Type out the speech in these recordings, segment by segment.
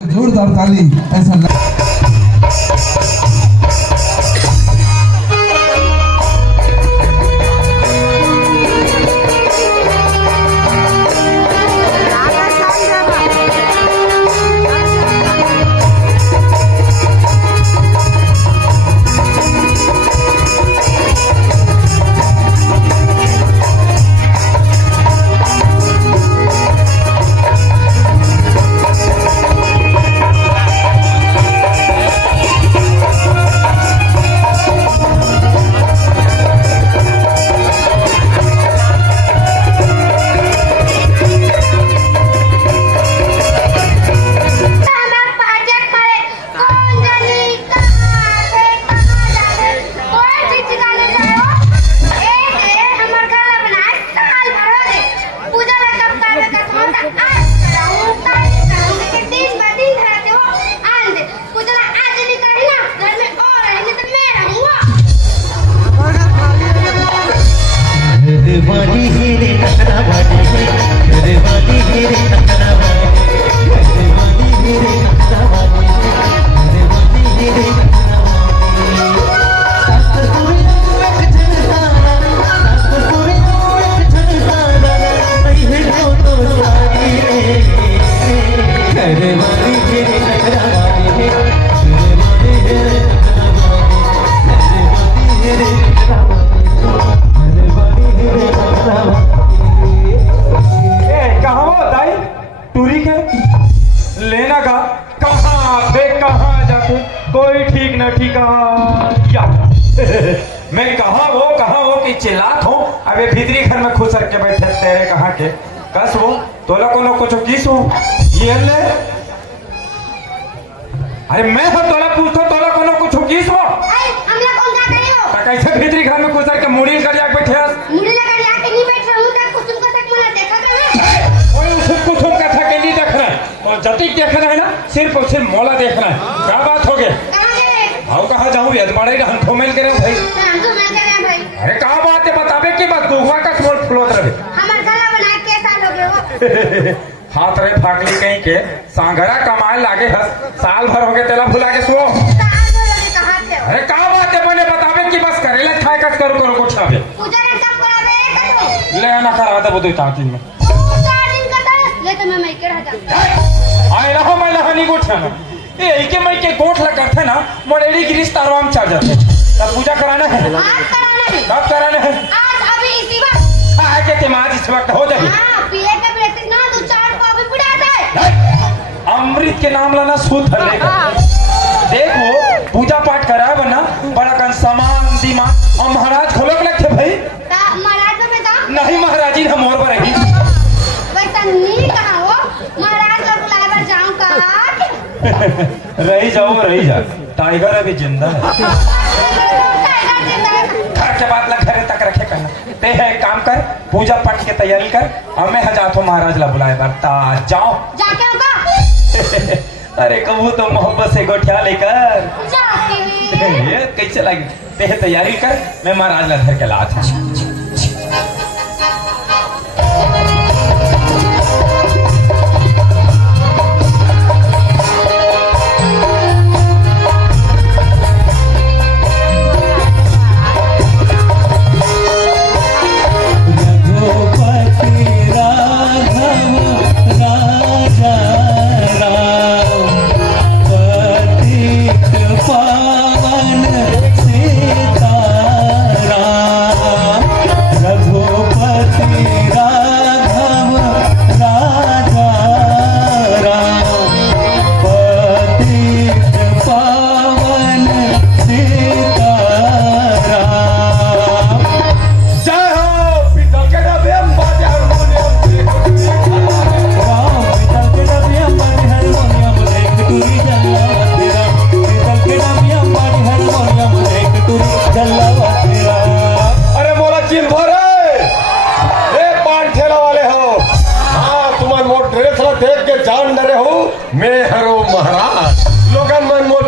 जोरदार ताली ऐसा लेना का कहाँ बे कहाँ जाते कोई ठीक न ठिकाना मैं कहाँ वो कि चिल्लात हो अबे भीतरी घर में खुश रख के बैठे तेरे कहाँ के कस वो तोला को कुछ किस हो ये ले अरे मैं हो तोला पूछो तोला को कुछ किस हो हमला कौन सा करियो तो कैसे भीतरी घर में खुश रख के मुड़ी कर जाके बैठे मुड़ी लगा जाके नहीं बैठ रहा हूं तक कुसुम को तक मुला देखा कर कोई उसको कुसुम का था के नहीं देख रहा है और जतिक देख रहा है ना सिर्फ और सिर्फ मौला देख रहा है क्या बात हो गया कहां गए आओ कहाँ जाऊँ यदमाड़े हंठो मेल करे भाई हम तो मैं कर रहा भाई अरे कहाँ बात है बतावे कि बस दुगवा का स्मोल फ्लोत रहे हमार गला बना के साल हो गए वो हाथ रे फाकली कहीं के सांगरा कमाए लागे हस साल भर हो गए तेला भुला के सो साल भर हो गए कहां थे अरे कहाँ बात है मैंने बतावे कि बस करेला खाए कस करो को छावे पूजा ने कब करावे करो ले आना करा दे बुदई ताती में 4 दिन का था ले तो मैं के रह जा आए रहो मैं लहनी गोठा ना ए के मैं के गोठ लग करते ना मोड़ेड़ी गिरीश तारवाम चढ़ जाते तब पूजा कराना है आज कराना है कब कराना है आज अभी इसी वक्त हाँ के तिमाद इस वक्त हो जाए हां पिए का प्रैक्टिस ना 2-4 को अभी बुढ़ा दे अमृत के नाम लाना सूत लेगा देखो पूजा पाठ कराए बना बड़ा कन सामान दिमाग और महाराज खोलो लगते भाई ता महाराज में बता नहीं महाराजी हम और बरेगी वैसा नहीं कहा हो महाराज लोग बुलाए जाऊं का रही जा टाइगर अभी जिंदा है घर के बाद ला घरे तक रखे करना ते है काम कर पूजा पाठ की तैयारी कर हमें हजातो महाराज ला बुलाए बरता जाओ जाके होगा अरे कबू तो मोहब्बत से गोठिया लेकर जाके ये कैसे लगी ते तैयारी कर मैं महाराज ला घर के ला था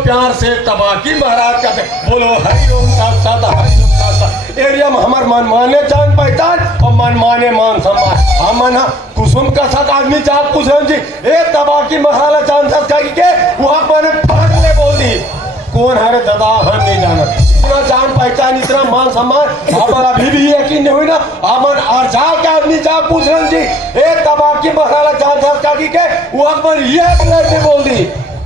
प्यार से तबाकी महाराज का बोलो हरि ओम साथ हरि ओम साथ एरिया में हमार मनमाने जान पहचान और मनमाने मान सम्मान हमन कुसुम का साथ आदमी चाह कुसुम जी एक तबाकी मसाला जान सकता के वहाँ मैंने फर्क ले बोली कौन हरे दादा हम नहीं जाना इतना जान पहचान इतना मान सम्मान हमारा अभी भी यकीन नहीं हुई ना अमन अर्जा के आदमी चाह कुसुम जी एक तबाकी मसाला जान सकता के वहाँ पर ये बोल दी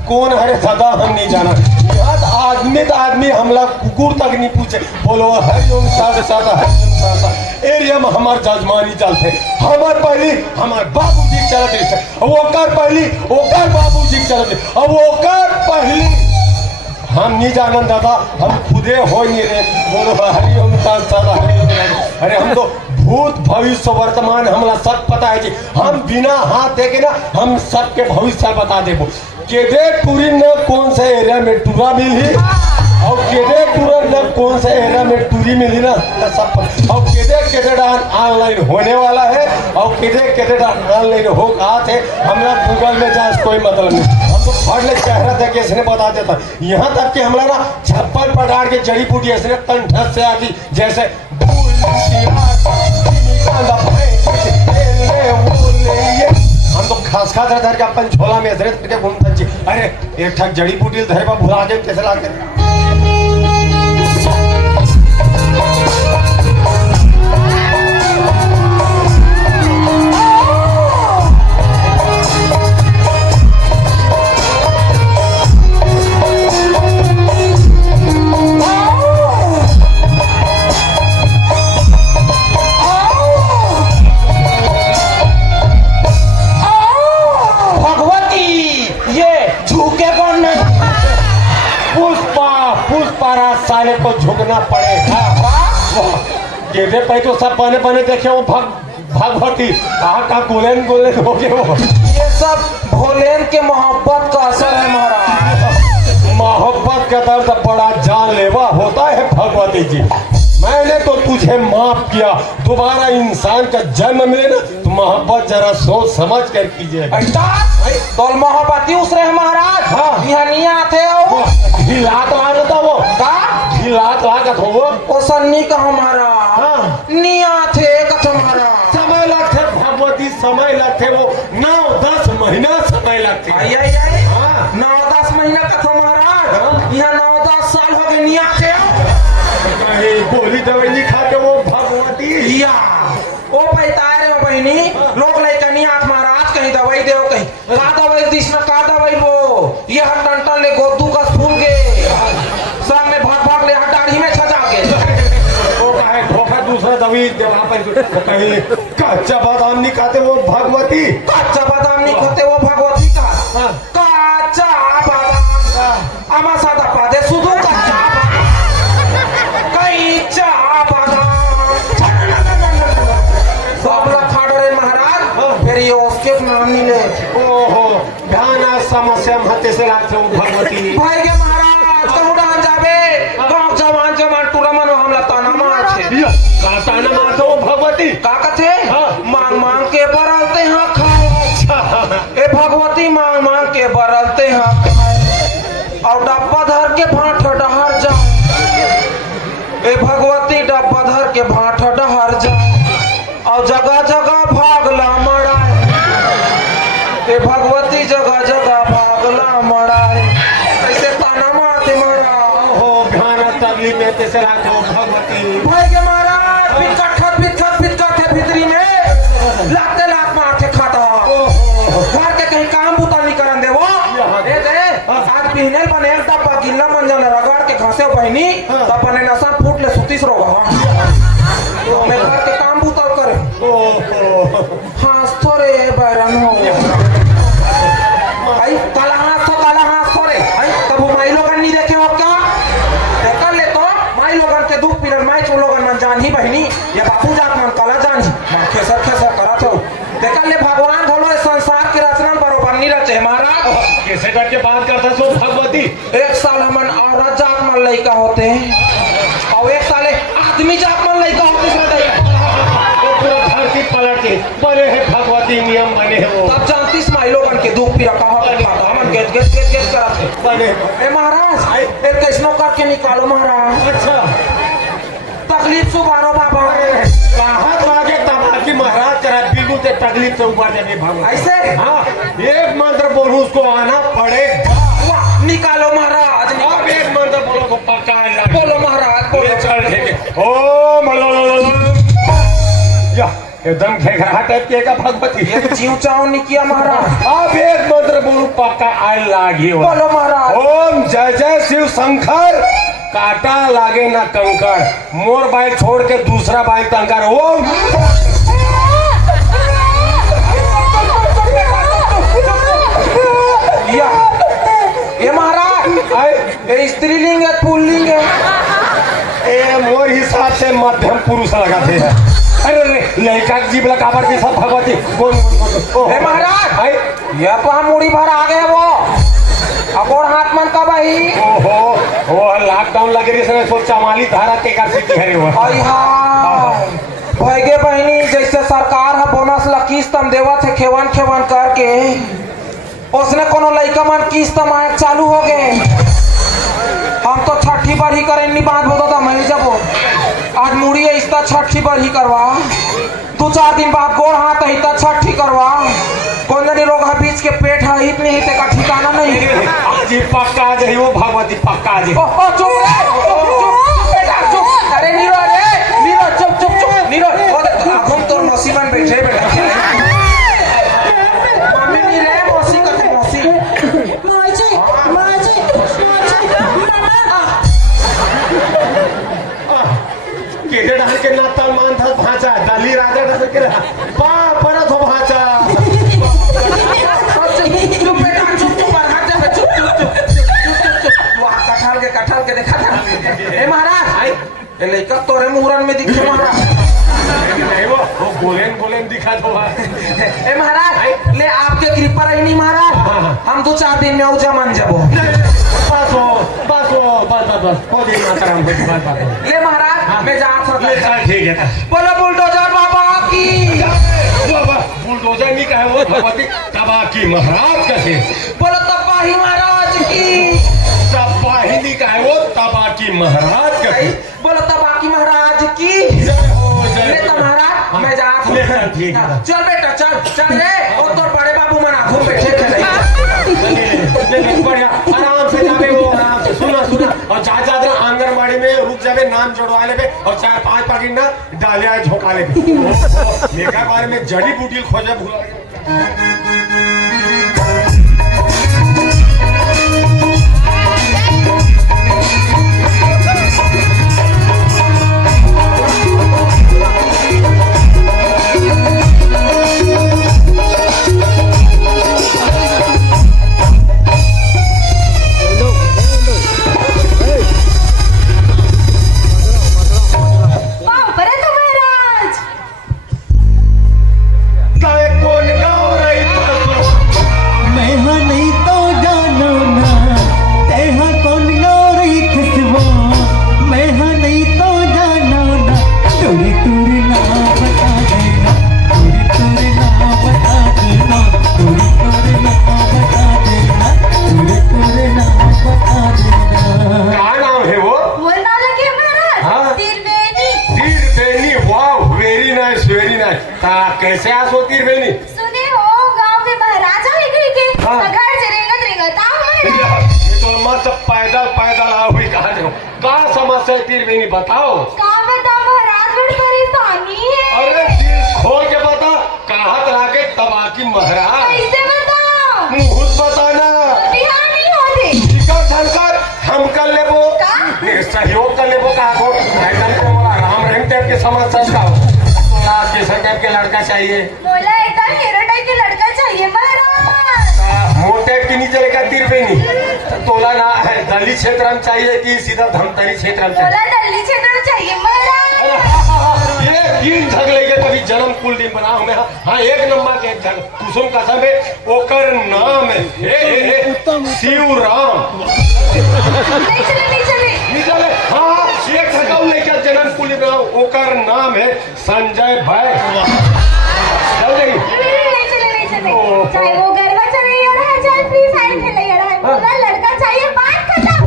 कौन हरे दादा हम नहीं जाना यहाँ तो आदमी हमला कुकुर तक नहीं पूछे बोलो हरिओम साथ साथ एरिया में हमार जजमानी चलते हमार पहली हमार बाबूजी चलते थे ओकर पहली ओकर बाबूजी चलते अब ओकर पहली हम नहीं जानन दादा हम खुदे हो नहीं रे बोलो हरिओम साथ हरिओम अरे हम तो भूत भविष्य वर्तमान हमला सब पता है जी हम बिना हाथ देखे ना हम सबके भविष्य बता देबो केदे टूरी न कौन से एरिया में टूरा मिली और केदे टूरा न कौन से एरिया में टूरी मिली ना सब और केदे डान ऑनलाइन होने वाला है और केदे डान ऑनलाइन हो कहा थे हमरा गूगल में जाए कोई मतलब नहीं हम तो फट ले चेहरा देख के इसने बता देता यहाँ तक कि हमरा ना 56 प्रकार के जड़ी बूटी इसने कंठस्थ से आती जैसे हम तो खास धर के अपन झोला में धरे के घूमता जी अरे एक ठक जड़ी बूटी धरे पर भुला के कैसे लाते साले को झुकना पड़ेगा गेदे पे तो सब पने देखे वो भगवती का गोलेन हो गए वो ये सब भोलेन के मोहब्बत का असर है महाराज मोहब्बत का दर्द बड़ा जानलेवा होता है भगवती जी मैंने तो तुझे माफ किया दोबारा इंसान का जन्म मिले ना तो मोहब्बत जरा सोच समझ कर कीजिए तो मोहब्बती उस रहे महाराज हाँ यहाँ नहीं आते हो ढिलात लागता वो का ढिलात लागत हो वो सन्नी का हमारा हाँ नहीं आते हमारा समय लगते भगवती समय लगते वो 9-10 महीना समय लगते हाँ 9-10 महीना का तो महाराज यहाँ 9-10 साल हो गए नहीं आते गोली दवाई नहीं खाते वो भगवती या ओ पैता रे बहनी लोग लइका नहीं आत महाराज कहीं दवाई दे कहीं का दवाई दिस में का दवाई वो ये हर डंटल ले गोदू का फूल के सब में भाग ले हर दाढ़ी में छजा के वो कहे धोखा दूसरा दवाई देवा पर कहीं कच्चा बादाम नहीं खाते वो भगवती कच्चा बादाम नहीं खाते वो भगवती का कच्चा बादाम आमा सादा पादे सुधो कच्चा कच्चा बादाम सबला खाड़े महाराज फिर ये उसके नाम नहीं ले ओहो ध्यान समस्या हते से लाते भगवती भाई के महाराज कहूँ डान जाबे गांव जवान टूरा मनो हमला ताना मार छे का ताना मार तो भगवती का कथे मांग के बरलते हैं खाए ए भगवती मांग के बरलते हैं खाए और डब्बा धर के भाट डहर जा ए भगवती डब्बा धर के भाट डहर जा और जगह जगह भागला मरा ए भगवती जगह भागला मरा ऐसे ताना मारते मरा हो ध्यान तबली में ते से लाते भगवती भाई के महाराज फिटकट है भीतरी में लाते लात मारते खाता घर के कहीं काम बूता नहीं करन दे वो दे आज पहने बने एक डब्बा गिल्ला मंजन रगड़ के घासे बहनी तब बने नसा फूट ले सुतीस रोगा तो मैं घर के काम बूता करे हाथ थोड़े बैरन हो आई काला हाथ थोड़े आई तब माई लोगन नहीं देखे हो क्या देखा ले तो माई लोगन के दुख पिलन माई चो लोगन मन जान ही बहनी या बापू जात मन काला जान ही खेसर करत हो देखा ले भगवान भलो संसार के रचना बरोबर नहीं रचे हमारा कैसे करके बात करता सो भगवती एक साल हमन औरत जात मन लइका होते हैं और एक साल आदमी जात मन लइका होते हैं तो पूरा धरती पलट के बने है भगवती नियम बने है वो तब जानती माई लोगन के दुख पीड़ा कहा खाता हमन गेट करत है बने ए महाराज ए कैसनो करके निकालो महाराज अच्छा तब तकलीफ सुबारो बाबा कहाँ तो आगे तबाकी महाराज करा बिल्कुल ते तकलीफ से ऊपर जाने भागो ऐसे हाँ एक मंत्र बोलूं उसको आना पड़ेगा वाह निकालो महाराज अब निकालो एक मंत्र बोलो तो पक्का है बोलो महाराज बोलो चल ठीक है ओम या एकदम घेघरा टाइप के का भगवती एक जीव चाव नहीं किया महाराज अब एक मंत्र बोलूं पक्का आय लागी हो बोलो महाराज ओम जय जय शिव शंकर काटा लागे ना कंकड़ मोर बाइक छोड़ के दूसरा बाइक तंकर ओम या ये महाराज आय ये स्त्रीलिंग है पुल्लिंग है ए मोर हिसाब से मध्यम पुरुष लगाते हैं अरे रे लड़का जीव लगा पर के सब भगवती बोल हे महाराज आय ये तो हम मुड़ी भर आ गए वो अब और हाथ मन का भाई ओहो वो लॉकडाउन लगे रही सने सोच चमाली धारा के का सिटी हरे वो आई हाय भैगे बहनी जैसे सरकार है बोनस ला किस्त हम देवा थे खेवन खेवन करके उसने कोनो लड़का मन किस्त मार चालू हो गए हम तो छठी बार ही करें नहीं बात होता था मैं जब आज मुड़ी है इसका छठी बार ही करवा 2-4 दिन बाद गोड़ हाथ है इतना छठी करवा कौन नहीं रोग है बीच के पेट है इतनी ही का ठिकाना नहीं जी पक्का आ जाई वो भगवती पक्का आ जाई ओ चुप रे चुप बेटा चुप अरे नीरो चुप नीरो हम तो नसीबन बैठे बेटा मम्मी नहीं रे मौसी कथे मौसी केटे डाल के नाता मान था भाचा दली राजा डाल के पा परत हो भाचा चुप बेटा चुप हाथ जा चुप वाह कठाल के देखा था ए महाराज ए लड़का तोरे मुहरन में दिखे महाराज नहीं वो बोलेन दिखा दो ए महाराज ले आपके कृपा रही नहीं महाराज हम 2-4 दिन में उजा मान जाबो बस हो जी माता राम बस ले महाराज मैं जा सकता चल ठीक है बोलो बुलडोजर बाबा की बाबा बुलडोजर नहीं कहे वो भगवती तबाकी महाराज कैसे बोलो तबाही महाराज की तबाही नहीं कहे वो तबाकी महाराज कैसे बोलो तबाकी महाराज की ले तो महाराज मैं जा ठीक है चल बेटा चल रे और तो बड़े बाबू मना घूम बैठे खेले बढ़िया आराम से जावे वो आराम से सुना और जा आंगनबाड़ी में रुक जावे नाम जोड़वा ले और 4-5 पैकेट ना डाले आए झोंका ले मेघा बारे में जड़ी बूटी खोजे भूला कैसे आस होती है बेनी सुने हो गांव के महाराजा है के घर से रेंगत ये तो मत पैदल आओ हुई कहा जाओ का समस्या तीर बेनी बताओ का बता महाराज बड़ी परेशानी है अरे दिल खोल के बता कहाँ लाके तबाकी महाराज कैसे बताओ मुझ बताना बिहार नहीं होते टिकट धनकर हम कर लेबो का सहयोग कर लेबो का को एकदम से बोला राम रहीम टाइप के समस्या का किस टाइप के लड़का चाहिए बोला एकदम हीरो टाइप के लड़का चाहिए महाराज मोटे की नीचे लेकर तीर पे नहीं तोला ना है दलित क्षेत्र में चाहिए कि सीधा धमतरी क्षेत्र में बोला दिल्ली क्षेत्र में चाहिए महाराज ये 3 झग लेके कभी जन्म कुल दिन बना हमें हाँ 1 नंबर के झग कुसुम कसम है ओकर नाम है शिव राम नहीं चले हाँ एक झगाऊ लेकर जन्म कुल दिन बना ओकर नाम है संजय भाई चल गई नहीं चले चाहे वो गरबा चले रहा है चाहे फ्री फायर खेले रहा है पूरा लड़का चाहिए बात खत्म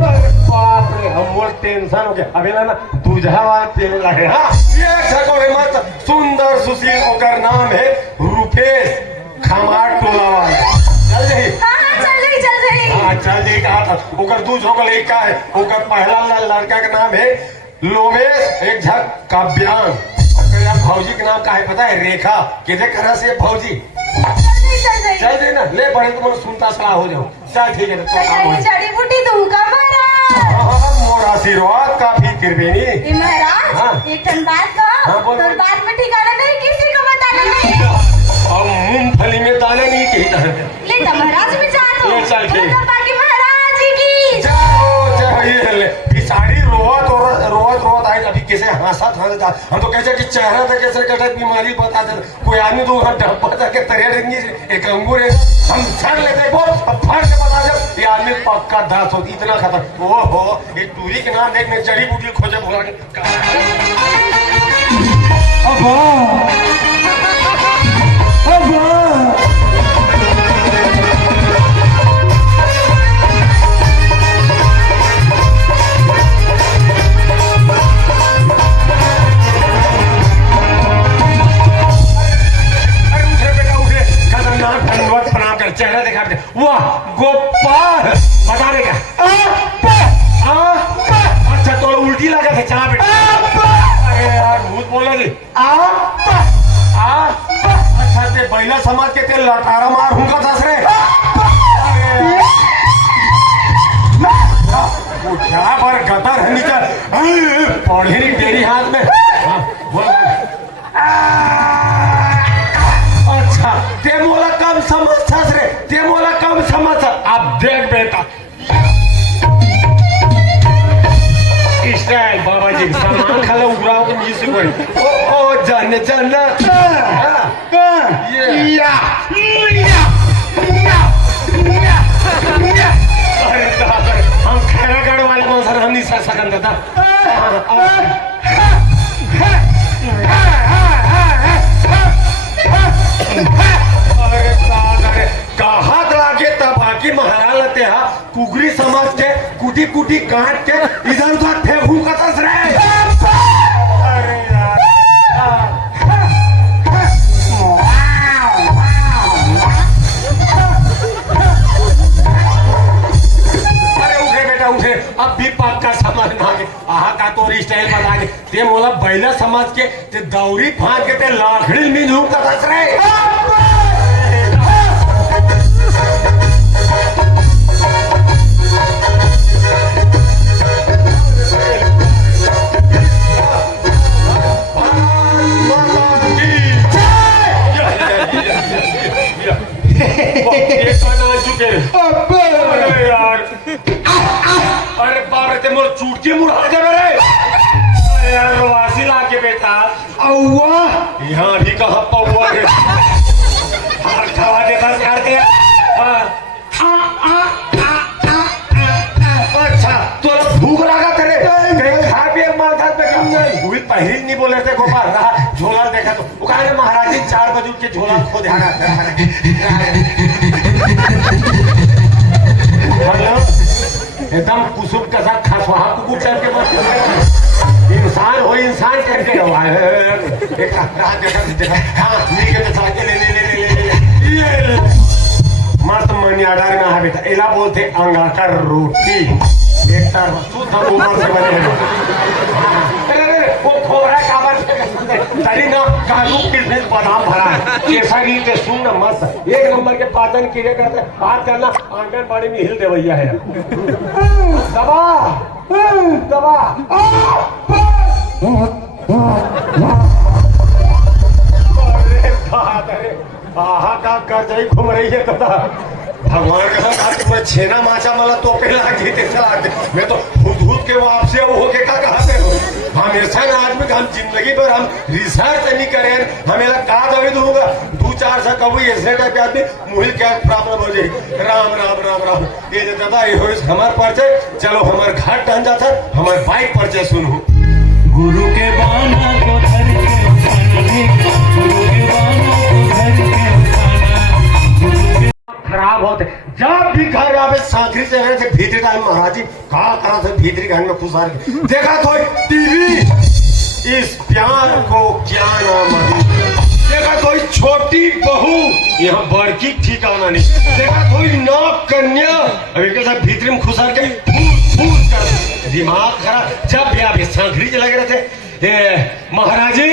बाप रे हम मोर टेंशन हो गया अभी ना दूल्हा वाला पीने लगे। हाँ ये जगह है मत सुंदर सुशील ओकर नाम है रूपेश खमार टोला वाला। चल जाई हाँ चल जाई कहा था ओकर दू झोंक लड़का है ओकर पहला लड़का का नाम है लोमेश एक झक काव्यान भौजी का नाम का है पता है रेखा किधर करा से भौजी चल दे ना ले पड़े तो मैं सुनता सलाह हो जाओ चल ठीक है तो काम हो जड़ी बूटी दूंगा मोर आशीर्वाद काफी त्रिवेणी महाराज हाँ। एक ठन बात कहो हाँ, बोल। और बात में ठिकाना नहीं किसी को बताना नहीं और मूंगफली में दाने नहीं कहता है ले तो महाराज भी चाहते हो ले चल ठीक। बोलो बाकी महाराज जी की जाओ जाओ ये ले बिसारी रोवत आई अभी कैसे हंसत हम तो कहते कि चेहरा से कैसे कैसे बीमारी बता दे कोई आदमी तो डब्बा तक के तरिया देंगे एक अंगूर है हम छड़ लेते बहुत फट के बता दे ये आदमी पक्का दांत होती इतना खतर ओहो एक टूरी के नाम देख में जड़ी बूटी खोजे भुला के चेहरा दिखा दे वाह गोपाल बता रहे क्या अच्छा तो उल्टी लगा था चला बेटा अरे यार भूत बोला जी अच्छा ते बैला समाज के तेल लटारा मार हूँ का दस रे क्या पर गतर है निकल पौड़ी नहीं तेरी हाथ में बोल अच्छा ते मोला कम समझता रे ते मोला कम समझता अब देख बेटा स्टाइल बाबा जी सामान खाला उगराओ के म्यूजिक कोई ओ जाने जाना ये या अरे हम खैरा गढ़ वाले कौन सर हम नहीं सर सकन देता कहा लागे तबाकी महाराज लेते हा कुगरी समझ के कुटी कुटी काट के इधर उधर फेंकू का तस रहे अरे यार अरे उठे बेटा उठे अब भी पक्का समझ में आगे आहा का तोरी स्टाइल बना के ते मोला बैला समझ के ते दौरी फांक के ते लाखड़ी में झूम का तस रहे अरे बाप रे मोर चूटके मुड़ा दे रे अरे यार रवासी लाके बेटा औवा यहां भी कहां पौवा है हाथ खवा दे बस कर दे अच्छा तो भूख लगा तेरे कहीं खा पिए माथा पे कम नहीं हुई पहली नहीं बोले थे गोपाल रहा झोला देखा तो वो कहा महाराज जी 4 बजे उठ के झोला खो ध्यान एकदम कुसुम का साथ खास वहां कुकुर टाइप के मत इंसान हो इंसान करके हुआ है देखा हाँ नीचे के साथ ले ये मस्त मनियादार में आ बेटा इला बोलते अंगाकर रोटी एक तरफ शुद्ध ऊपर से बने वो थोड़ा काबर तरी ना काजू किशमिश बादाम भरा है कैसा नहीं के सुन ना मस्त एक नंबर के पाचन क्रिया करते बात करना आंगनबाड़ी में हिल दे भैया है दबा दबा अरे आहा का कर जाई घूम रही है तथा भगवान का साथ मैं छेना माचा मला तो पहला जीते चला मैं तो खुद के वापसी हो के का कहते हो हम ऐसा आदमी हम जिंदगी भर हम रिसर्च नहीं करें हमें का दवाई दूंगा 2-4 सा कभी ऐसे टाइप आदमी मुहिल क्या प्रॉब्लम हो जाए राम राम राम राम ये जो दादा ये हो हमारे परिचय चलो हमारे घर टहन जाता हमारे बाइक परिचय सुनो गुरु के बाना को धर के गुरु के बाना को धर के खराब होते जब भी घर आवे सांखरी से गए थे भीतरी टाइम महाराज जी कहा करा थे भीतरी घर में घुसा के देखा तो टीवी इस प्यार को क्या नाम है देखा कोई छोटी बहू यहाँ बड़की ठिकाना नहीं देखा कोई नाक कन्या अभी के साथ भीतरी में घुसा के फूल कर दिमाग खराब जब भी आप सांखरी से लग रहे थे महाराजी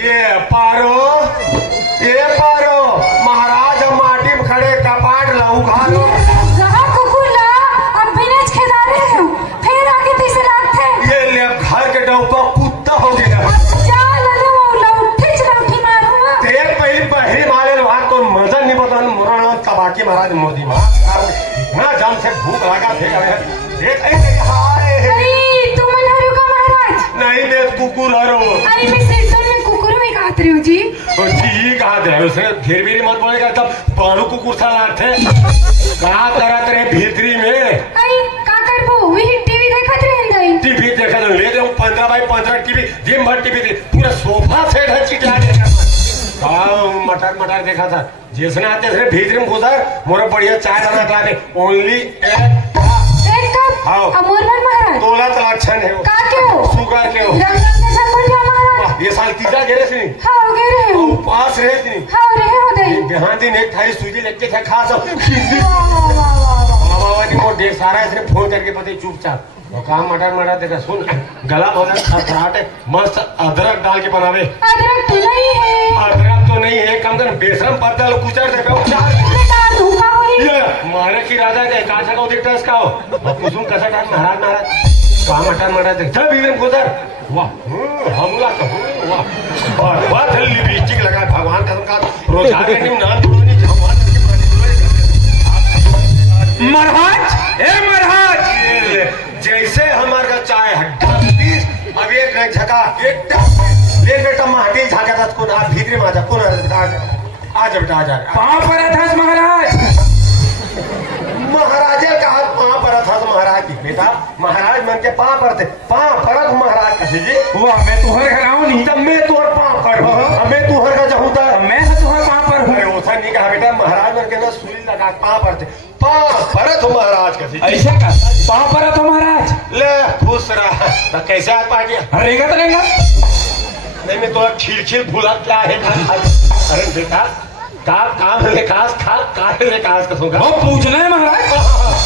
ये पारो महाराज माटी में खड़े कपाट लाऊ घालो ये ले घर के डौका कुत्ता हो गया तेरे पहले बहरी मारे वहां तो मजा नहीं बता मुराना तबाकी महाराज मोदी इतना जम से भूख लगा थे नहीं दे कुकुर हरो जी जी कहा थे उसने फिर भी मत बोलेगा तब बालू कुकुर सा लाते कहा करत रहे भीतरी में टीवी देखा तो ले जाऊं 15x15 टीवी दिन भर टीवी थी पूरा सोफा सेट है चिटा मटर देखा था जिसने आते थे भीतरी में घुसा मोरा बढ़िया चाय बना खिलाने ओनली एक तोला लक्षण है शुगर के हो ये साल तीसरा घेरे से नहीं पास रहे नहीं बिहान दिन एक थाली सूजी लेके खा सब बाबा जी को देख सारा इसने फोन करके पता चुपचाप काम मटर देखा सुन गला भोजन खराटे मस्त अदरक डाल के बनावे अदरक तो नहीं है कम कर बेसरम पत्ता कुचर दे मारे की राजा के काचा का उदिक टस खाओ कुसुम कसा टाक महाराज काम मटर देख जब इधर गुजर वाह हमला तो वाह वाह लिपस्टिक लगा भगवान का रोजा के निम नाम छोड़नी भगवान महाराज ए महाराज जैसे हमारे का चाय हड्डा पीस अब एक नहीं झका एक ले बेटा माटी झाका था कौन आप भीतरी में आजा कौन आज बेटा आजा पाँव पर था महाराज महाराजे का हाथ पाँव पर था महाराज की बेटा महाराज मन के पाँव पर थे पाँव पर महाराज का जी वाह मैं तुहर घर आऊं नहीं जब मैं तुहर पाँव पर हमें तुहर का जहूता मैं तुहर पाँव पर हूँ अरे वैसा नहीं कहा बेटा महाराज मन के ना सुई लगा पाँव पर थे पाँव पर तो महाराज का जी ऐसा का पाँव पर तो महाराज ले खुश रहा कैसे आज पा गया रहेगा नहीं मैं तो खिल भूला क्या है अरे बेटा काम लेकास का सोगा वो पूछना है महाराज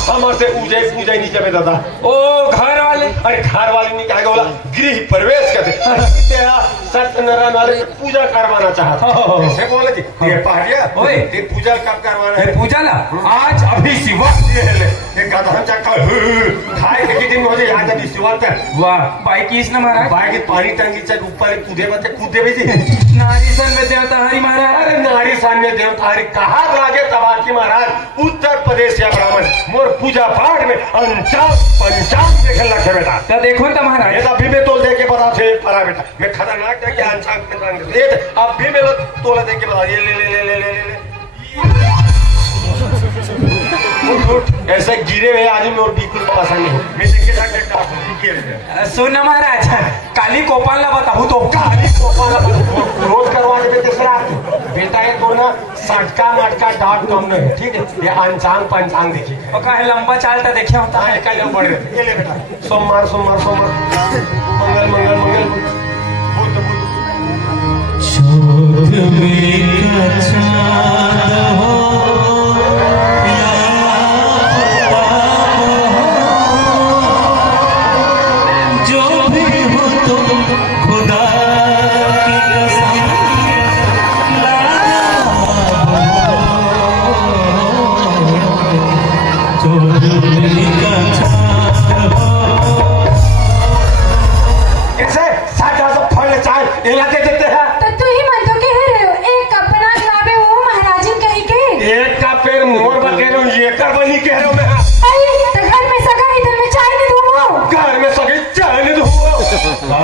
हमारे से पूजा नीचे में दादा ओ घर वाले अरे घर वाले नहीं कहेगा बोला गृह प्रवेश करते तेरा सत्यनारायण वाले से पूजा करवाना चाहता ऐसे बोले कि ये पहाड़िया ओए ये पूजा कब करवाना है पूजा ला आज अभी शिवा ये कदम चक्कर खाए के दिन मुझे याद अभी शिवा पे वाह बाइक किस ना महाराज बाइक की पानी टंकी चक ऊपर कूदे भी थी नारी सन में देवता हरी महाराज अरे नारी सन में देवता हरी कहा लागे तबाकी महाराज उत्तर प्रदेश या ब्राह्मण मोर पूजा पाठ में पंचांग देखे लगे बेटा तो देखो तो महाराज ये अभी में तोल दे के बता थे परा बेटा मैं खतरनाक है कि पंचांग ये अब भी मैं तोला दे के बता ले ऐसे गिरे हुए आदमी और बिल्कुल पसंद नहीं मैं देखे सुन महाराज काली गोपाल ला बताऊं तो काली गोपाल रोज करवाने पे तीसरा बेटा ये तो ना सटका मटका डॉट कॉम नहीं ठीक है ये अंचांग पंचांग देखिए और कहे लंबा चालता देखे होता है कल बढ़ रहे ये ले बेटा सोमवार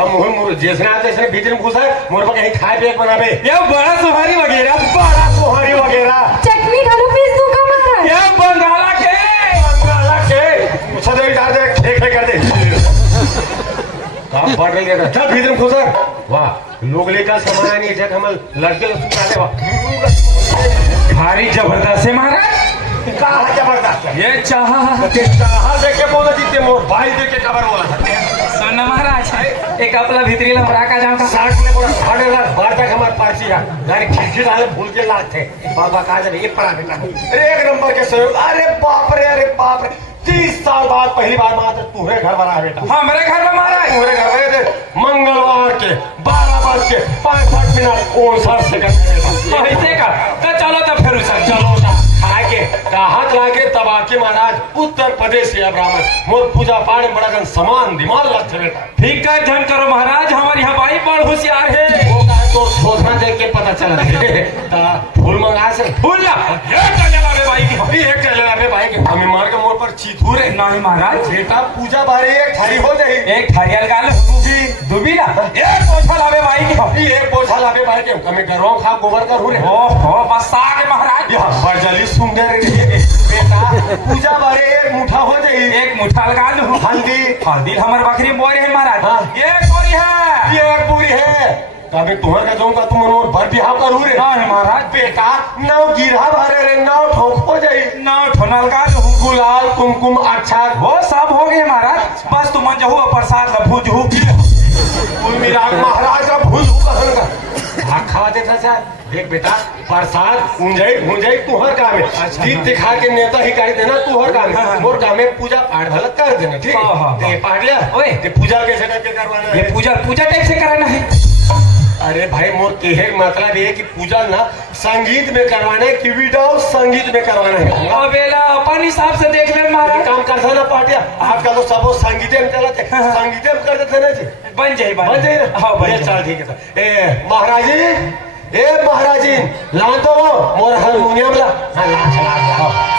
मंगल बुध जिसने आते भीतर में घुसा मोर पर कहीं खाए पिए बनावे ये बड़ा सोहारी वगैरह चटनी खालो पीस दूंगा महाराज ये बंगाला के पूछा दे डाल दे खेख कर दे काम बढ़ गया था भीतर में घुसा वाह लोग लेकर सामान नहीं जब हम लड़के सुना दे वाह भारी जबरदस्त है महाराज। कहा जबरदस्त है ये चाह ते चाहा देके बोला जीते मोर भाई देके खबर बोला सकते सुन महाराज, एक अपना भीतरी लमरा का जाऊं का 60 ने बोला 8,500 बार तक हमारे पार्टी है गाड़ी खिड़की डाले भूल के लाते बाबा कहा जब ये पड़ा बेटा अरे एक नंबर के सहयोग अरे बाप रे 30 साल बाद पहली बार मात्र तुम्हारे घर बना बेटा हमारे घर में महाराज। तुम्हारे घर में थे मंगलवार के 12:65 59 सेकंड ऐसे का तो चलो तो फिर उसे चलो आगे हाथ लागे तबाके महाराज उत्तर प्रदेश या ब्राह्मण मोर पूजा पाठ में बड़ा समान दिमाग लगते बेटा ठीक है झन करो महाराज, हमारी यहाँ भाई बड़ होशियार है। वो कहा तो सोचना देख के पता चला फूल मंगा से फूल ला ये कल्याण में भाई की अभी एक कह लेना भाई के हमें मार के मोर पर चीथू रे नहीं महाराज, बेटा पूजा बारे एक थारी हो जाए एक थारियल गाल दुबी ला एक पोछा लावे भाई की अभी एक बोझा लावे भाई के हमें घरों खा गोबर का रू रे ओहो बस आगे महाराज। यहाँ बरजली सुंदर बेटा पूजा बारे एक मुठा हो जाए एक मुठा लगा लूं हल्दी हमारे बकरी बोरी है महाराज। हाँ। एक बोरी है ये एक पूरी है तभी तुम्हारे का जाऊंगा तुम मनोर भर बिहाव करू रे नहीं महाराज, बेटा नाव गिरा भरे रे नाव ठोक हो जाई नाव ठोना लगा लूं गुलाल कुमकुम अच्छा वो सब हो गए महाराज। बस तुम जहू प्रसाद ला भूजहू कोई मेरा महाराज का भूल कहन का खा देता था देख बेटा प्रसाद मुंजई तुहर काम है जीत दिखा के नेता ही कर देना तुहर काम है मोर काम है पूजा पाठ भला कर देना ठीक है ते पाठ लिया ओए ते पूजा कैसे करके करवाना ये है पूजा टाइप से कराना है। अरे भाई मोर कहे मतलब ये कि पूजा ना संगीत में करवाना है कि विदाउट संगीत में करवाना है अबेला अपन हिसाब से देख ले ये महाराज। काम करता ना पाटिया आजकल तो सब संगीत में चलते संगीत में कर देते ना जी बन जाए बन जाए ना हाँ बन ये जाए। चल ठीक है सर ए महाराजी ला तो मोर हारमोनियम ला हाँ ला हारमोनियम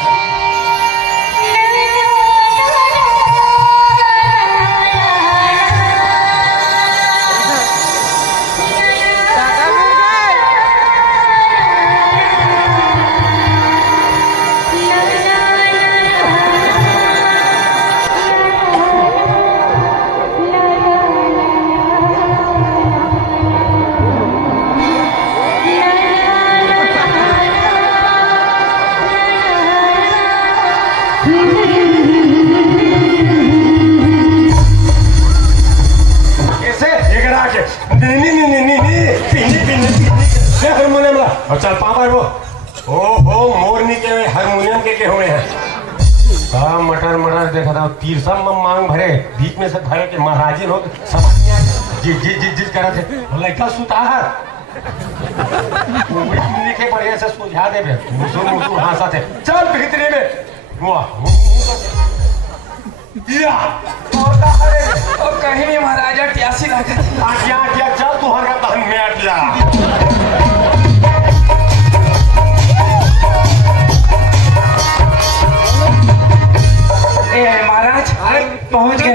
ला और चल पापा वो ओहो मोरनी के हारमोनियम के हुए हैं हाँ मटर देखा था तीर सब मांग भरे बीच में से भरे के महाराजी लोग समझ नहीं आए जिद करा थे लड़का सुता है लिखे बढ़िया से सुझा दे मुसुर हंसा थे चल भीतरी में वाह कहीं नहीं महाराज 88 लाख आटिया चल तू हर का में आटिया महाराज पहुंच गए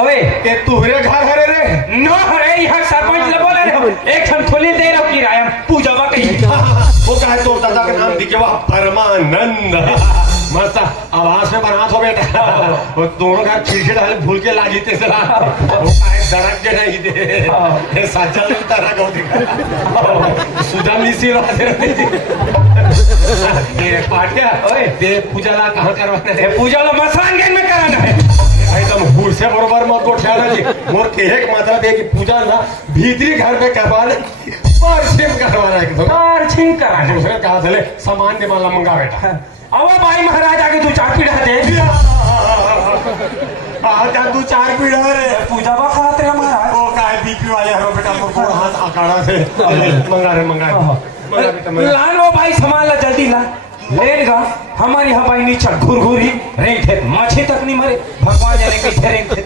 ओए ये तुहरे घर हरे रे नो हरे यहाँ सरपंच ले बोले रे एक ठन खोली दे रहा किराया पूजा बा कहीं वो कहा तो दादा का नाम दिखे वह परमानंद मस्त आवाज में बना तो बेटा वो दोनों का खिड़की डाले भूल के लागी थे सला वो कहा दरक के नहीं दे सज्जल तरह को दिखा सुधा मिसी बात ये पाटिया ओए दे पूजा ला कहाँ करवाना है पूजा ला मसांगे में कराना है भाई तुम भूल से बरोबर मत उठाना जी मोर कहे का मतलब है कि पूजा ना भीतरी घर में करवाना पार्थिव करवाना है तो पार्थिव कराना दूसरे कहा चले सामान दे माला मंगा बेटा अब भाई महाराज आगे तू चार पीढ़ा दे आजा तू चार पीढ़ा रे पूजा बा खाते हैं महाराज वो का बीपी वाले हरो बेटा मोर हाथ आकाड़ा से मंगा बेटा लान वो भाई सामान ला जल्दी ला लेगा हमारे यहाँ भाई नीचे घुरघुरी रेंग थे मछली तक नहीं मरे भगवान जाने कैसे रेंग थे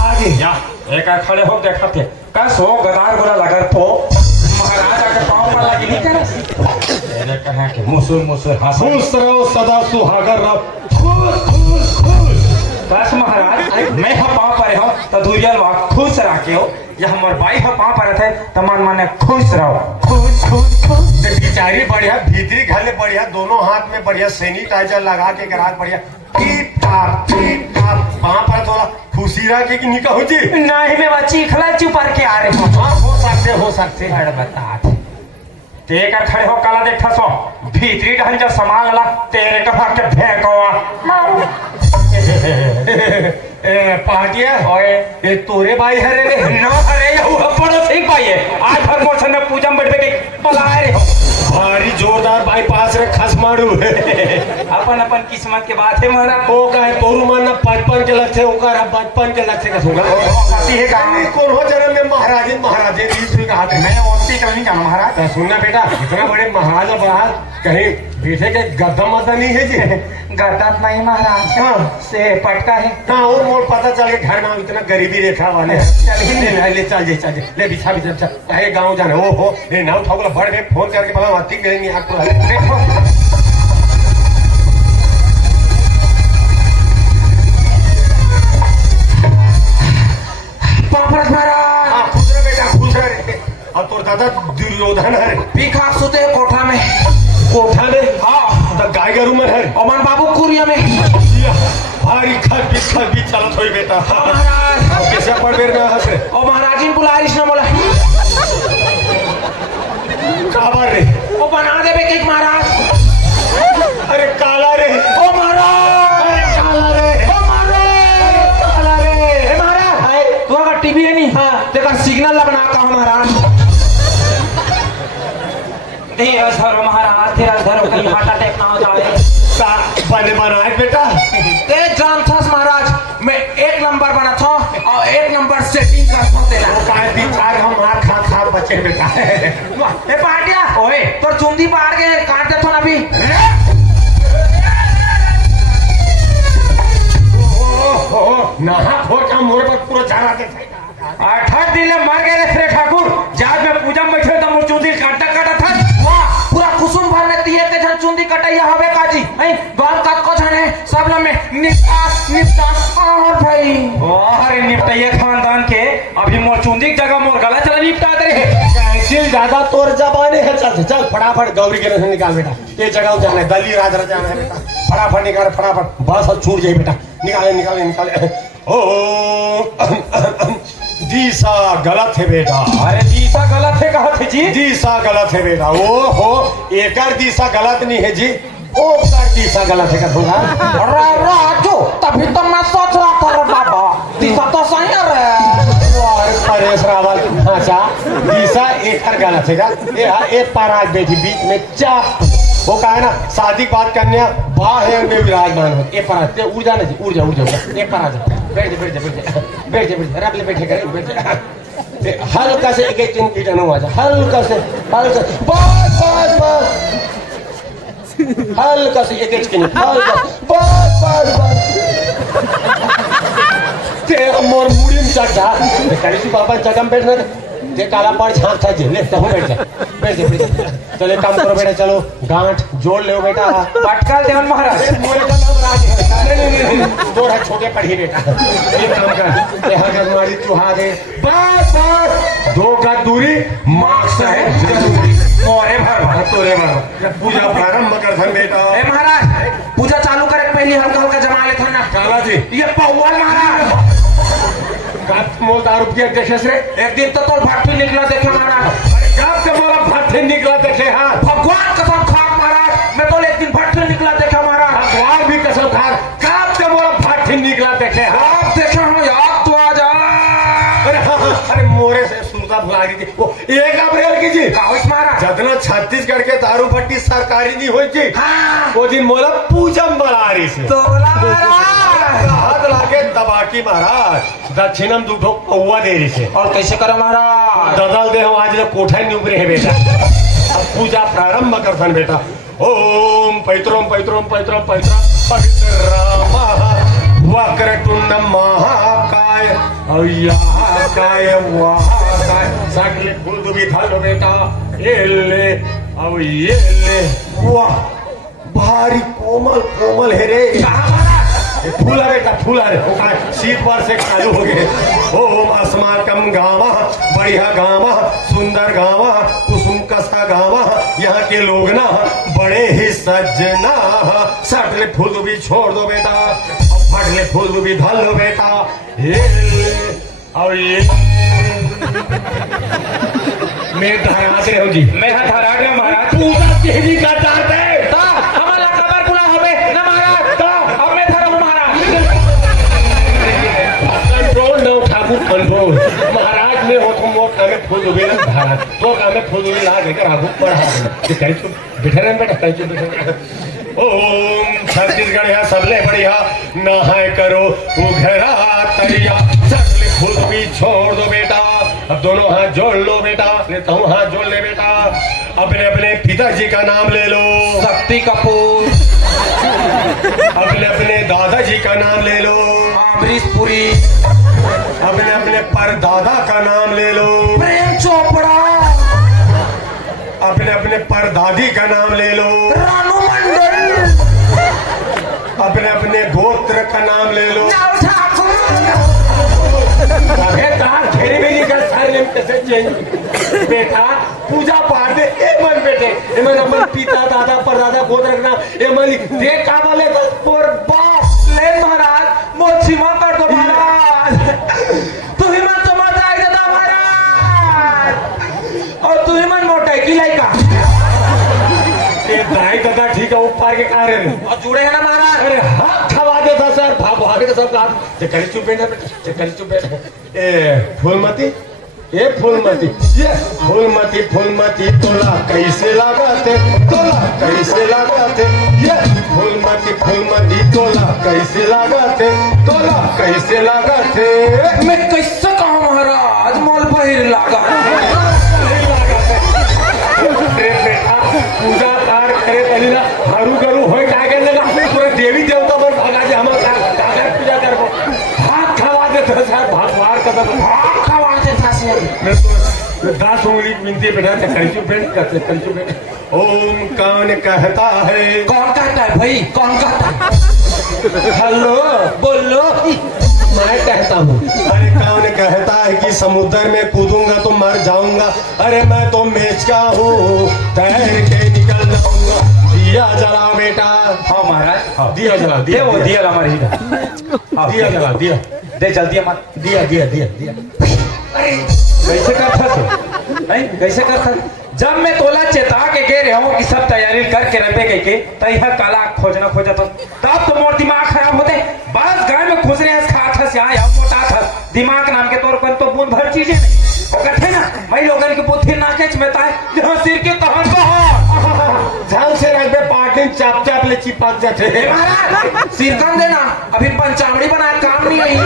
आगे या एक खड़े हो देखा थे कस हो गदार गोला लगर तो महाराज आके पाँव पर लगी नहीं करे तेरे कहना के मुसुर खुश रहो सदा सुहागर रहो खुश बस महाराज मैं हाँ पाँव पर हो तो दुरियल वहाँ खुश रखे हो या हमारे भाई हाँ पाँव पर थे तो मन माने खुश रहो खुश बिचारी बढ़िया भीतरी घर में बढ़िया दोनों हाथ में बढ़िया सैनिटाइजर लगा के ग्राहक बढ़िया टीप टाप वहाँ पर थोड़ा खुशी रहा कि निकाह हो जी नहीं मैं बच्ची खला चुप के आ रहे हो हाँ हो सकते अरे बता ते कर खड़े हो काला देखा सो भीतरी ढंग जब सामान ला तेरे का भाग के फेंकोआ पाटिया ओए ये तोरे भाई है रे न अरे ये पड़ो ठीक भाई है आज हर मोशन में पूजा में बैठ के पलाए रे हो भारी जोरदार बाईपास रे खस मारू अपन अपन किस्मत के बात है महाराज ओ कहे तोरू मन 55 के लक्ष्य ओकर 55 के लक्ष्य का सुगा कथी है का कौन हो जन्म में महाराजे ईश्वरी का हाथ मैं ओती करनी का महाराज है सुनना बेटा इतना बड़े महाराजा बाहर कहीं बैठे के गद्दा मद्दा नहीं है जी गद्दा नहीं महाराज हाँ से पटका है हाँ और मोर पता चल के घर में इतना गरीबी रेखा वाले ले चल जे ले बिछा कहे गाँव जाना ओ हो ये नाव ठाकुर बड़ में फोन करके बोला ठीक करेंगे आपको देखो पापड़ महाराज खुश रहे बेटा खुश रहे अब तोर दादा दुर्योधन है पीखा सुते कोठा में हाँ तो गाय गरू में है अमन बाबू कुरिया में भारी खर भी चलत होई बेटा महाराज कैसे पड़ बेर में हंस रे और महाराज जी बुलाइश ना बोला काबर रे वो बना देवे केक महाराज अरे काला रे ओ महाराज अरे काला रे ओ महाराज काला रे ए महाराज तू अगर टीवी है नहीं हाँ तेरा सिग्नल लगना का महाराज धीरे धरो महाराज धीरे धरो कहीं हार्ट अटैक ना हो जाए बने बनाए बेटा ते जानथस महाराज मैं 1 नंबर बना था और 1 नंबर सेटिंग करता तेरा काय बिचार हम मार खा बचे बेटा ए पाटिया ओए तोर चुंदी पाड़ के काट दे तो ना अभी नहा खोर का मोरे पर पूरा झाड़ा के 8 दिन में मर गए रे ठाकुर जाज में पूजा में बैठे तो मोर चूंदी काटा था वाह पूरा कुसुम भर में तिये के जन चुंदी कटैया हवे काजी नहीं गांव का को जने सब लोग में निपटा और भाई अरे निपटाइए खानदान के अभी मोर चूंदी की जगह मोर गला चला निपटा दे कैंसिल ज्यादा तोर जबाने है चल फटाफट गौरी के रसन निकाल बेटा ये जगह जाना है दली राज जाना है बेटा फटाफट निकाल फटाफट बस अब छूट जाए बेटा निकाले ओ दिशा गलत है बेटा अरे दिशा गलत है कहा थे जी दिशा गलत है बेटा ओ हो एकर दिशा गलत नहीं है जी ओ कर दिशा गलत है कहूँगा अरे राजू तभी तो मैं सोच रहा था रे बाबा दिशा तो सही है रे परेश रावल अच्छा दिशा एकर गलत है का ये पराग बेटी बीच में चाप वो कहा है ना शादी की बात करने वाह है में विराजमान हो एक पराग ते उड़ जाने उड़ जा एक पराग बैठ जा रख ले बैठे करे हल्का से एक चिन्ह की जनो आ जा हल्का से बस हल्का से एक चिन्ह हल्का बस ते मोर मुड़ी में चढ़ा करीसी बाबा जगह बैठना ते काला पड़ झांक था जे ले तो बैठ जा चले काम करो बेटा चलो गांठ जोड़ ले बेटा पटकाल देवन महाराज मोरे का नाम राज है नहीं जोड़ है छोटे पढ़ी बेटा ये काम कर ये हर हमारी चुहा दे बस 2 गज दूरी मार्क्स है मोरे भर तोरे भर पूजा प्रारंभ कर धन बेटा ए महाराज पूजा चालू करे पहले हल्का जमा ले था ना काला जी ये पौवाल महाराज मोल दारू की देखे रे एक दिन तो भट्टी निकला देखे महाराज कब से बोला भट्टी निकला देखे हाँ भगवान कसम खा महाराज मैं तो एक दिन भट्टी निकला देखा महाराज भगवान भी कसम खा कब से बोला भट्टी निकला देखे हाँ आप देखे हम याद तो आ जा अरे मोरे से सुनता भुला दी थी वो 1 अप्रैल की जी काउस महाराज जतना छत्तीसगढ़ के दारू भट्टी सरकारी नहीं हुई थी हाँ वो दिन मोला पूजम बलारी से तोला महाराज हाथ लाके दबाकी महाराज दक्षिणम दुठो पौवा दे रही से और कैसे करो महाराज ददल दे हम आज कोठा नहीं उबरे है बेटा अब पूजा प्रारंभ करथन बेटा ओम पैत्रम पवित्र राम वक्रतुंड महाकाय अव्याकाय वाकाय सकले फूल दुबी थालो बेटा एले अब ये ले वाह भारी कोमल है रे फूला बेटा फूला रे सीट पर से चालू हो गए ओम अस्माकम गावा बढ़िया गावा सुंदर गावा कुसुम कसा गावा यहाँ के लोग ना बड़े ही सज्जना सटले फूल भी छोड़ दो बेटा फटले फूल भी धल लो बेटा ये और ये मैं धरा दे जी मैं धरा दे महाराज पूरा तेजी का चाहते हमारा कबर बुला हमें ना महाराज अब मैं धरा हूँ महाराज कंट्रोल नो ठाकुर कंट्रोल महाराज में हो तुम वो कामे फूल उगे ना धारा तो कामे फूल उगे ला लेकर आगू बढ़ा ये कहीं चुप बैठे रहने बेटा कहीं चुप बैठे ओम छत्तीसगढ़ है सबले बढ़िया नहाए करो उघरा तरिया सकले फूल भी छोड़ दो बेटा अब दोनों हाथ जोड़ लो बेटा लेता हूँ हाथ जोड़ ले बेटा अपने अपने पिताजी का नाम ले लो शक्ति कपूर अपने अपने दादाजी का नाम ले लो अमरीश पुरी अपने अपने परदादा का नाम ले लो प्रेम चोपड़ा अपने अपने परदादी का नाम ले लो रानू मंडल अपने अपने गोत्र का नाम ले लो जाओ ठाकुर अबे दान खेरी बेरी का सरनेम कैसे चेंज बेटा पूजा पाठ दे ए मन बेटे ए मन अपन पिता दादा परदादा गोत्र का नाम ए मन देख का बोले तो पोर बाप ले महाराज मोक्षिमा कर दो महाराज तू ही मन तो मत आई दादा महाराज और तू ही मन मोटा की लाइका ये दाई दादा ठीक है ऊपर के कारण और जुड़े हैं ना महाराज अरे हाथ खवा देता सर भाग भाग के सब काम चकली चुप बैठा बेटा चकली चुप बैठा ए फूलमती ये फूलमती तोला कैसे लगाते तोला कैसे लगाते ये फूलमती तोला कैसे लगाते तोला कैसे लगाते मैं कैसे कहूँ महाराज मोल बहिर लागा अरे बेटा पूजा पाठ करे पहले ना हरू गरू होय काय के लगा पूरे देवी देवता पर भगा दे हम कागज पूजा करबो हाथ खवा दे तो सर भगवान का तो भाग खवा दे फांसी मैं तो 10 उंगली विनती बेटा चकली बैठ करते चकली बैठ ओम कौन कहता है कौन कहता है भाई कौन कहता है हेलो बोलो मैं कहता हूँ अरे कौन कहता है कि समुद्र में कूदूंगा तो मर जाऊंगा अरे मैं तो मेचका हूँ तैर के निकल जाऊंगा दिया जला बेटा हाँ महाराज दिया जला दे दिया वो दिया दिया हमारी दिया जला दिया दे जल्दी हमार दिया दिया दिया दिया कैसे करता तू नहीं कैसे करता जब मैं तोला चेता के गे रहा हूँ कि सब तैयारी करके रखे के तैयार काला खोजना खोजा तो तब तो मोर दिमाग खराब होते बस घर में खुश रहे खा था यहाँ मोटा था दिमाग नाम के तौर पर तो बूंद भर चीजें नहीं वो कहते ना भाई लोगन की बुद्धि नाके में है जहाँ सिर के कहां कहां झाल से रख दे पार्टी चाप चाप ले चिपक जाते महाराज सिरकन देना अभी पंचावड़ी बनाए काम नहीं आई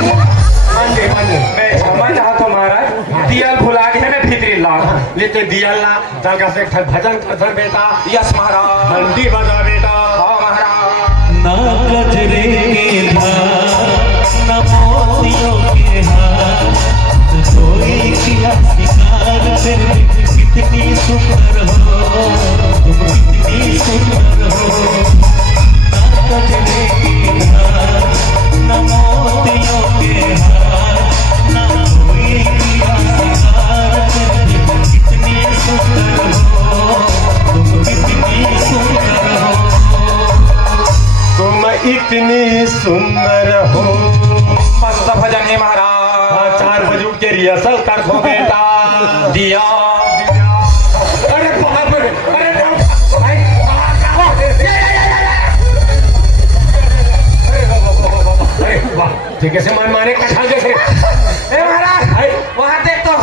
मैं समझ रहा था महाराज दियल भुला गया मैं भीतरी ला लेते दिया ला तलका से भजन कर बेटा यस महाराज घंटी बजा बेटा हाँ महाराज ना गजरे के धार ना मोतियों के हार कोई किया शिकार फिर कितनी सुंदर हो तुम कितनी सुंदर हो ना गजरे के धार ना मोतियों के हार ना कोई किया शिकार फिर कितनी सुंदर हो तुम कितनी सुंदर हो तुम इतनी सुंदर हो मस्त भजन है महाराज 4 बजे उठ के रिहर्सल कर दो बेटा दिया अरे बाप रे अरे अरे वाह ठीक है से मन माने कथा जैसे ए महाराज वहाँ देख तो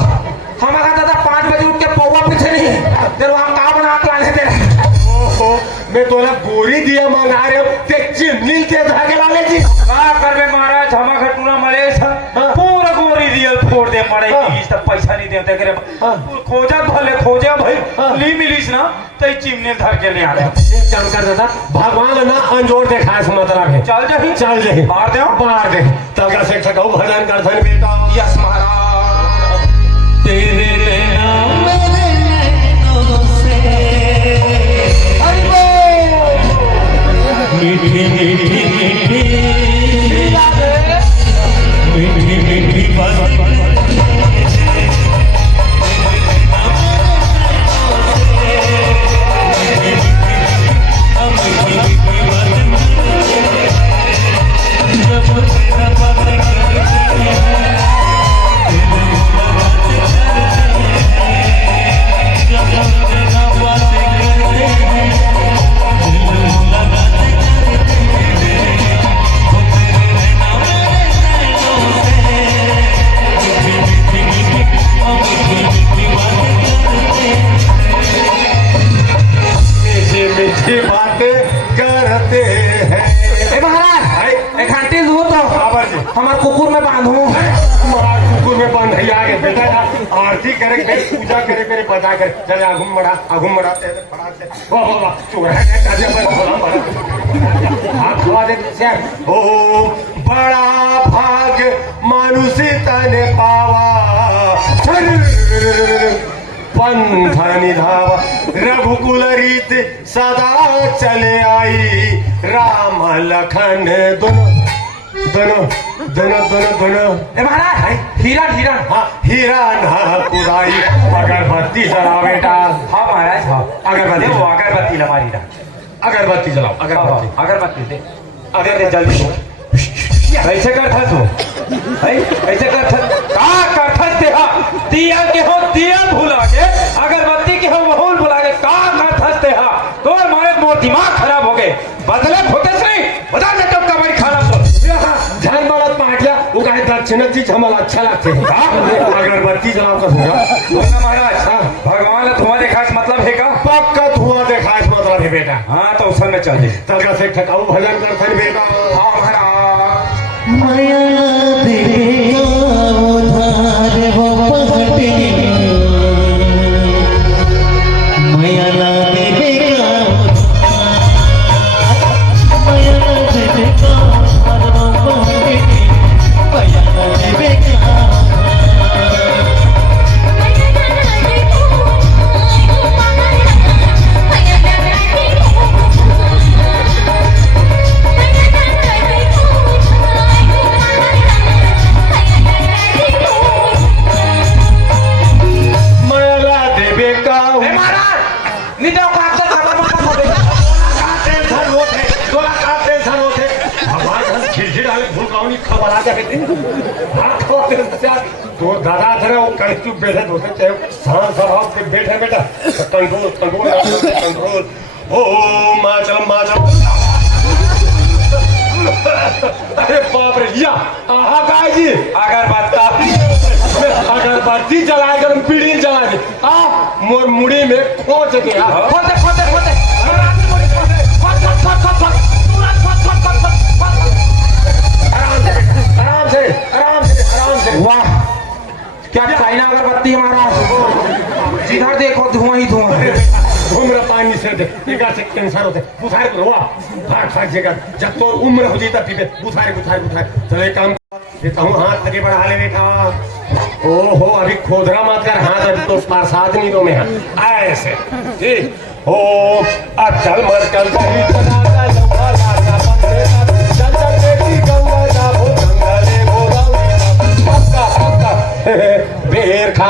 हमारा दादा 5 बजे उठ के पौवा पीछे नहीं फिर वहाँ कहाँ बना के लाने दे ओहो मैं तोला गोरी दिया मंगा रहे हो ते चिमनी के धागे लाले जी का करबे महाराज हमा घटना मले पूरा गोरी दियल फोड़ दे मरे की सब पैसा नहीं देते करे खोजा भले खोजा भाई ली मिलीस ना तई चिमने धर के ले आ रहे काम कर दादा भगवान ना अंजोर देखा है समझ रहा चल जही मार दे तलका से ठकाऊ भजन कर धन बेटा यस महाराज तेरे नैना मेरे नैनों से मीठी मीठी मीठी मीठी मीठी बात जब बातें करते हैं। ए महाराज एक घंटे दो तो आवर जी हमार कुकुर में बांधू महाराज कुकुर में बंद है आगे बेटा आरती करे फिर पूजा करे फिर बता करे चले आगुम मड़ा तेरे फड़ा से वाह वाह वाह चोर है काजे पर भोला मड़ा हाथ खवा दे से ओ बड़ा भाग मानुषी तने पावा पंथ निधावा रघुकुल रीत सदा चले आई राम लखन दोनों ए महाराज हीरा हीरा हाँ हीरा ना कुदाई अगरबत्ती जला बेटा। हाँ महाराज हाँ अगरबत्ती वो अगरबत्ती लमारी रहा अगरबत्ती जलाओ अगरबत्ती अगरबत्ती दे अगर दे जल्दी हो ऐसे कर था तू ऐसे कर था का करथा तेहा दिया के हो दिया भुला के अगरबत्ती के हो बहुल भुला के का करथा तेहा तो हमारे मोर दिमाग खराब हो गए बदले होते नहीं बता दे कब का बड़ी खराब हो ध्यान वाला पाटिया वो कहे दक्षिण चीज हमारा अच्छा लगते हैं अगरबत्ती जलाओ का होगा बोलना महाराज भगवान ने धुआं देखा इस मतलब है का पक्का धुआं देखा इस मतलब है बेटा। हाँ तो उस में चल दे तलका से ठकाऊ भजन करते बेटा। हाँ महाराज माया देगा उधार वो पहटे माया देगा माया देगा उधार वो पहटे माया देगा माया देवे का ए महाराज निदाव का हाथ खबर मत हो दे टेंशन होते तोला का टेंशन होते हमारे घर खिड़खिड़ वाले भूलकावनी खबर आ जाते हाथ खवाते तो दादा धरे वो कहीं चुप बैठे होते चाहे शांत स्वभाव से बैठे बेटा कंट्रोल कंट्रोल कंट्रोल ओ माचल अरे बाप रे या आहा गाय जी अगरबत्ती जलाए कर पीढ़ी जला दे आ मोर मुड़ी में खोच गया खोते महाराज मोरी खोते खोत आराम से वाह क्या चाइना अगरबत्ती महाराज जिधर देखो धुआं ही धुआं है उम्र पानी से दे इका से कैंसर होते बुखार को हुआ फाट जगह जब तो उम्र हो जाता पीपे बुखार चले काम देता हूँ हाथ आगे बढ़ा ले बेटा। ओहो अभी खोदरा मत कर हाथ अभी तो प्रसाद नहीं दो में ऐसे ठीक ओ अचल मर चल बेर खा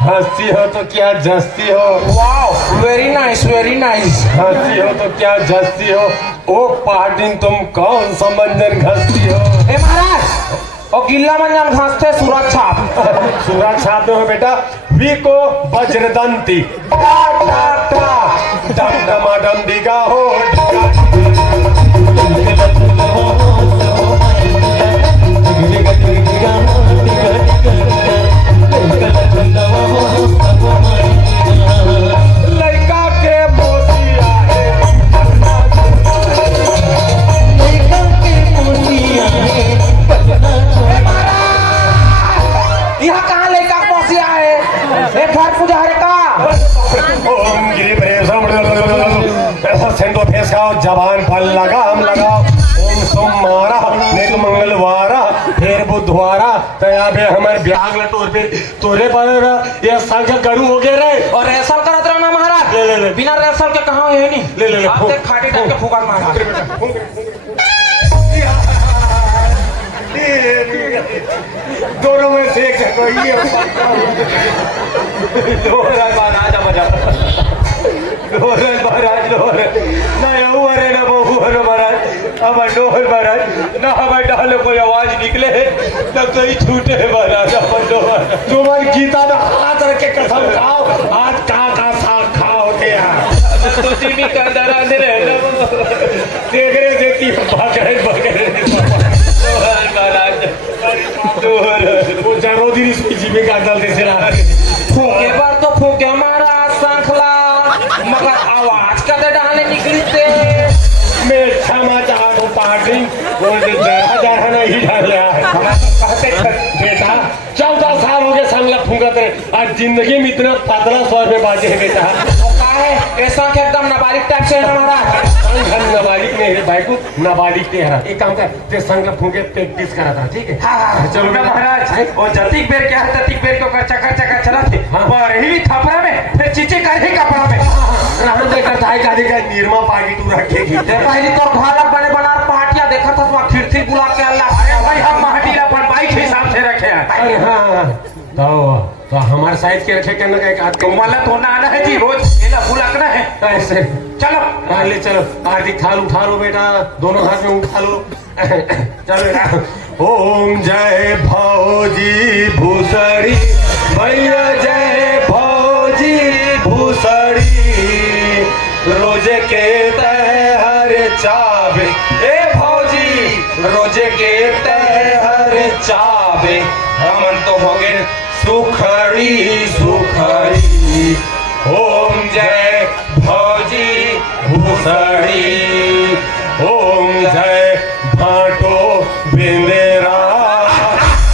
हंसती हो तो क्या जस्ती हो वाओ वेरी नाइस हंसती हो तो क्या जस्ती हो ओ पाटिन तुम कौन सा मंजन घसती हो। ए महाराज ओ गिल्ला मंजन घासते सूरज छाप सूरज छापते हो बेटा वी को वज्रदंती टा टा टा डम डमा डम डिगा हो लड़का के मोसिया है यहाँ कहाँ लेका पहुँचिया है एक घर पुजारी का ओम गिरी प्रेम ऐसा सेंटो फेस खाओ जवान फल लगाम लगाओ ओम सोमवारा नेक मंगलवारा फिर बुधवारा तया बे हमारे ब्याग लटोर पे तोरे पर ये साल का गरू हो गए रे और रेसल करत रहो ना महाराज ले बिना रेसल के कहाँ है नहीं ले आप देख खाटी टाइप के फूका मारा दोनों में से एक है कोई ये लोहर महाराज मजा लोहर महाराज लोहर ना यऊ अरे ना बहु हरो महाराज अब लोहर महाराज ना हमारे डाले कोई आवाज निकले ना कहीं छूटे महाराज अब लोहर तुम्हारी गीता में हाथ रख के कसम खाओ आज कहाँ साग खाओ यार तो भी का दरा दे रहे देख रहे देती बगैर लोहर महाराज लोहर वो जरोदी इसकी जीवे का दल देते रहा फूके बार तो फूके महाराज शंखला मगर आवाज कदे डाले निकली थे मैं क्षमा चाहता हूँ पार्टी हजार है ना ही डाल लिया है कहते बेटा 14 साल हो गए संगला फूंकत रहे आज जिंदगी में इतना पतला स्वर में बाजे है बेटा ये शंख एकदम नाबालिग टाइप से है महाराज घर नाबालिग नहीं है भाई को नाबालिग नहीं है एक काम कर ते संग फूंके प्रैक्टिस करा था ठीक है चलो ना महाराज वो जतिक बेर क्या है ततिक बेर को कर चक्कर चक्कर चला थे पर ही थपड़ा में फिर चीचे कर ही कपड़ा में रहन देकर थाई का देखा निर्मा पार्टी तू रखेगी पहले तो घालक बने बना पार्टियां देखा था वहाँ खिड़की बुला के अल्लाह अरे भाई हम माटी अपन बाइक हिसाब से रखे हैं अरे हाँ तो हमारे साइज के रखे करने का एक हाथ तुम वाला तो ना आना है जी रोज ये बुलाना है ऐसे चलो हाँ ले चलो आरती थाल उठा लो बेटा दोनों हाथ में उठा लो चलो बेटा ओम जय भौजी भूसड़ी भैया जय भौजी भूसड़ी रोजे के तहर चाबे ए भौजी रोजे के तहर चाबे हमन तो हो गए सुखड़ी सुखड़ी ओम जय भौजी भूसड़ी ओम जय भाटो बेंदेरा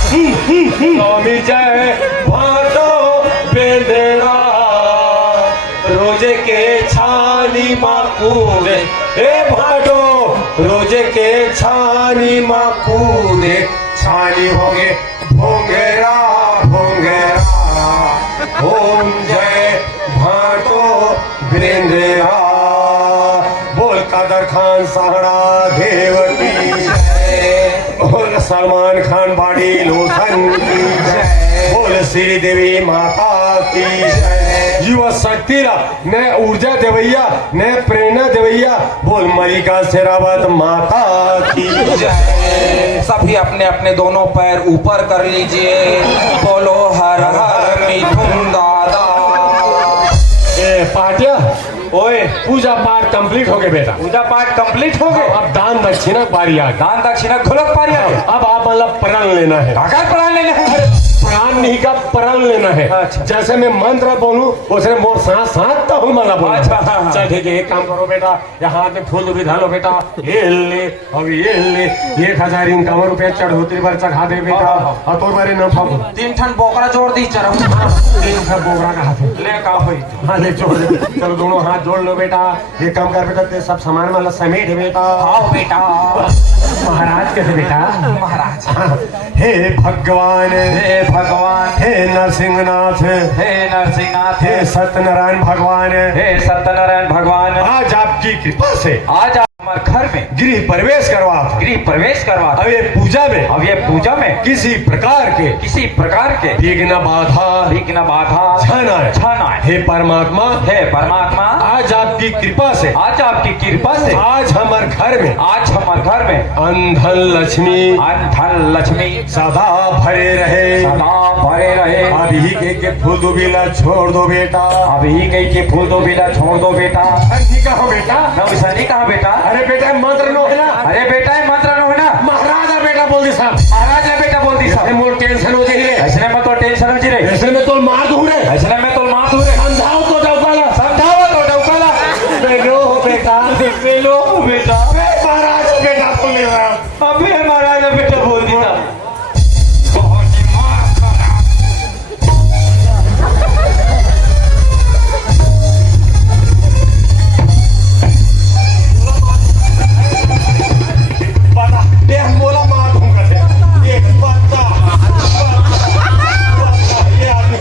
स्वामी जय भाटो बेंदेरा रोजे के छानी माकूदे ए भाटो रोजे के छानी माकूदे छानी हो गए भोंगेरा भोंगेरा ओम जय भाटो बेंदेरा बोल कादर खान साहड़ा देवती बोल सलमान खान बाड़ी लोथन की जय बोल श्री देवी माता की जय युवा शक्ति न ऊर्जा देवैया न प्रेरणा देवैया बोल मलिका शेरावत माता की जय सभी अपने अपने दोनों पैर ऊपर कर लीजिए बोलो हर हर मिथुन दादा ए पाटिया ओए पूजा पाठ कंप्लीट हो गए बेटा पूजा पाठ कंप्लीट हो गए अब दान दक्षिणा पारी आ गई। दान दक्षिणा घोलक पारी आ गए अब आप मतलब प्रण लेना है काका प्रण लेना है प्राण नहीं का प्रण लेना है अच्छा। जैसे मैं मंत्र बोलूं उसने मोर साथ साथ तो हूँ मतलब बोल अच्छा, हाँ, हाँ। चल ठीक है एक काम करो बेटा यहाँ हाथ में फूल भी डालो बेटा ये ले अब ये ले 1051 रुपया चढ़ोतरी पर चढ़ा दे बेटा और तो बारे न फाओ 3 ठन बोकरा जोड़ दी चरम 3 ठन बोगरा का हाथ में। ले का होई हाँ ले जोड़ दे चलो दोनों हाथ जोड़ लो बेटा ये काम कर बेटा ते सब सामान वाला समेट बेटा आओ बेटा महाराज कैसे बेटा महाराज हे भगवान हे भगवान हे नरसिंहनाथ हे नरसिंहनाथ हे सत्यनारायण भगवान हे सत्यनारायण भगवान आज आपकी कृपा से आज हमारे घर में गृह प्रवेश करवा गृह प्रवेश करवा अब ये पूजा में अब ये पूजा में किसी प्रकार के विघ्न बाधा छाना है हे परमात्मा हे परमात्मा आज आपकी कृपा से आज आपकी कृपा से आज हमारे घर में अंधन लक्ष्मी सदा भरे रहे अभी के फूल दो बिला छोड़ दो बेटा अभी गई के फूल दो बिला छोड़ दो बेटा कहो बेटा वैसा नहीं कहा बेटा अरे बेटा मंत्र नो है ना अरे बेटा मंत्र नो है ना महाराजा बेटा बोल दी साहब महाराज ने बेटा बोल दी साहब मोर टेंशन हो जाए ऐसे में तो टेंशन हो जी रे ऐसे में तो मार दूं रे ऐसे में तो मार दूं रे समझाओ तो डौकाला बेलो बेटा महाराज बेटा बोले अभी महाराज ने बेटा बोल दिया बोला मार दूंगा ये बच्चा ये आदमी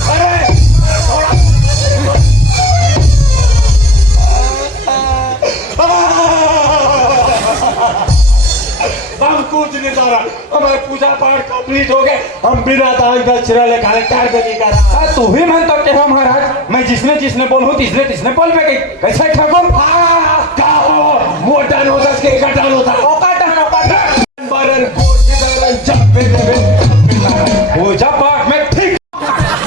अरे हम कुछ नहीं सारा हमारे पूजा पाठ कंप्लीट हो गए हम बिना दान दक्षिणा ले कलेक्टर पे नहीं करा तू ही मन तो कहो महाराज मैं जिसने बोलूं तिसने बोल पे गई कैसे ठाकुर मोटा नो 10 के इकट्ठा होता बरन पूजा पाठ में ठीक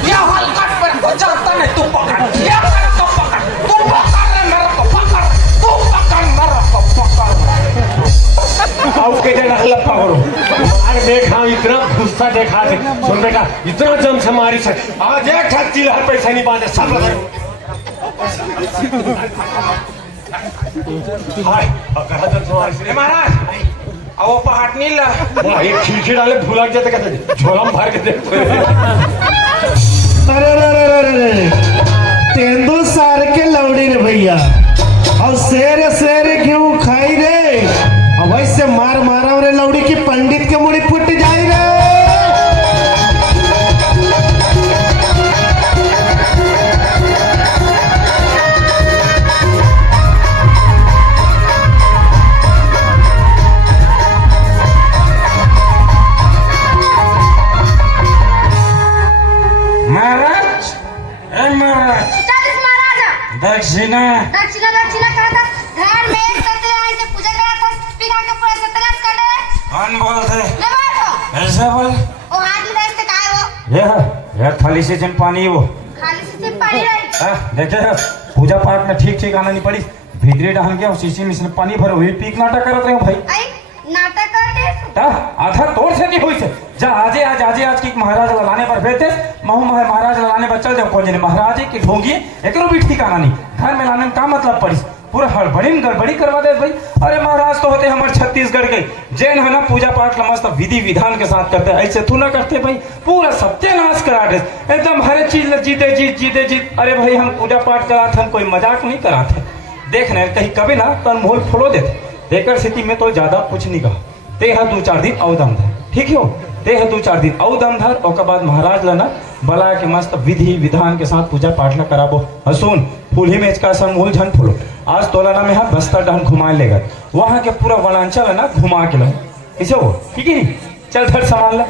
या हलकट पर तो चलता नहीं तू पकड़ या मेरे को पकड़ तू पकड़ रे मेरे को पकड़ तू पकड़ मेरे को पकड़ आओ के जगह लपा करो मार देख हाँ इतना गुस्सा गुस्सा देखा दे सुन बेटा इतना जम से मारी से आज एक ठक चिल्हर पैसा नहीं बांधे सब हाय अगर जम से मारी ए महाराज अब वो पहाड़ नहीं ला से ये खिड़की डाले भूला जाते कहते झोला में भर के देखते अरे तेंदु सार के लौड़ी रे भैया और शेर शेर क्यों खाई रे अब ऐसे मार मारा रे लौड़ी की पंडित के मुड़ी फुट जाई रे महाराज ए महाराज चालीस महाराजा दक्षिणा दक्षिणा दक्षिणा कहा था घर में एक सत्यनारायण से पूजा करा था पिघा के पूरा सत्यानाश कर दे कौन बोलते ले बैठो ऐसा बोल वो हाथ में रस्ते का है वो यह थाली से जन पानी वो खाली से सिर्फ पानी रही देखे पूजा पाठ में ठीक ठीक आना नहीं पड़ी भीतरे डाल गया शीशी में इसने पानी भरो हुई पीक नाटक करते रहे भाई आई नाटक करते आधा तोड़ से नहीं हुई थे जा आज की महाराज लाने पर भेजते महू महाराज लाने पर चल जाओ कौन जने महाराज की ढोंगी एक भी ठीक आना नहीं घर में लाने में का मतलब पड़ी पूरा हड़बड़ी में गड़बड़ी करवा दे भाई अरे महाराज तो होते हमारे छत्तीसगढ़ के जैन है ना पूजा पाठ का मस्त विधि विधान के साथ करते ऐसे तू ना करते भाई पूरा सत्यानाश करा दे एकदम हर एक चीज जीते अरे भाई हम पूजा पाठ कराते हम कोई मजाक नहीं कराते देख न कहीं कभी ना तो मोल फोड़ो देते देकर स्थिति में तो ज्यादा कुछ नहीं कहा ते है 2-4 दिन और दम धर ठीक हो ते है 2-4 दिन और दम धर और बाद महाराज लाना बला के मस्त विधि विधान के साथ पूजा पाठ ला कराबो हसून फूल ही में इसका असर मूल झन फूलो आज तोलाना में हाथ बस्तर डहन घुमा लेगा वहां के पूरा वनांचल है ना घुमा के लो कैसे हो ठीक है चल धर सामान ला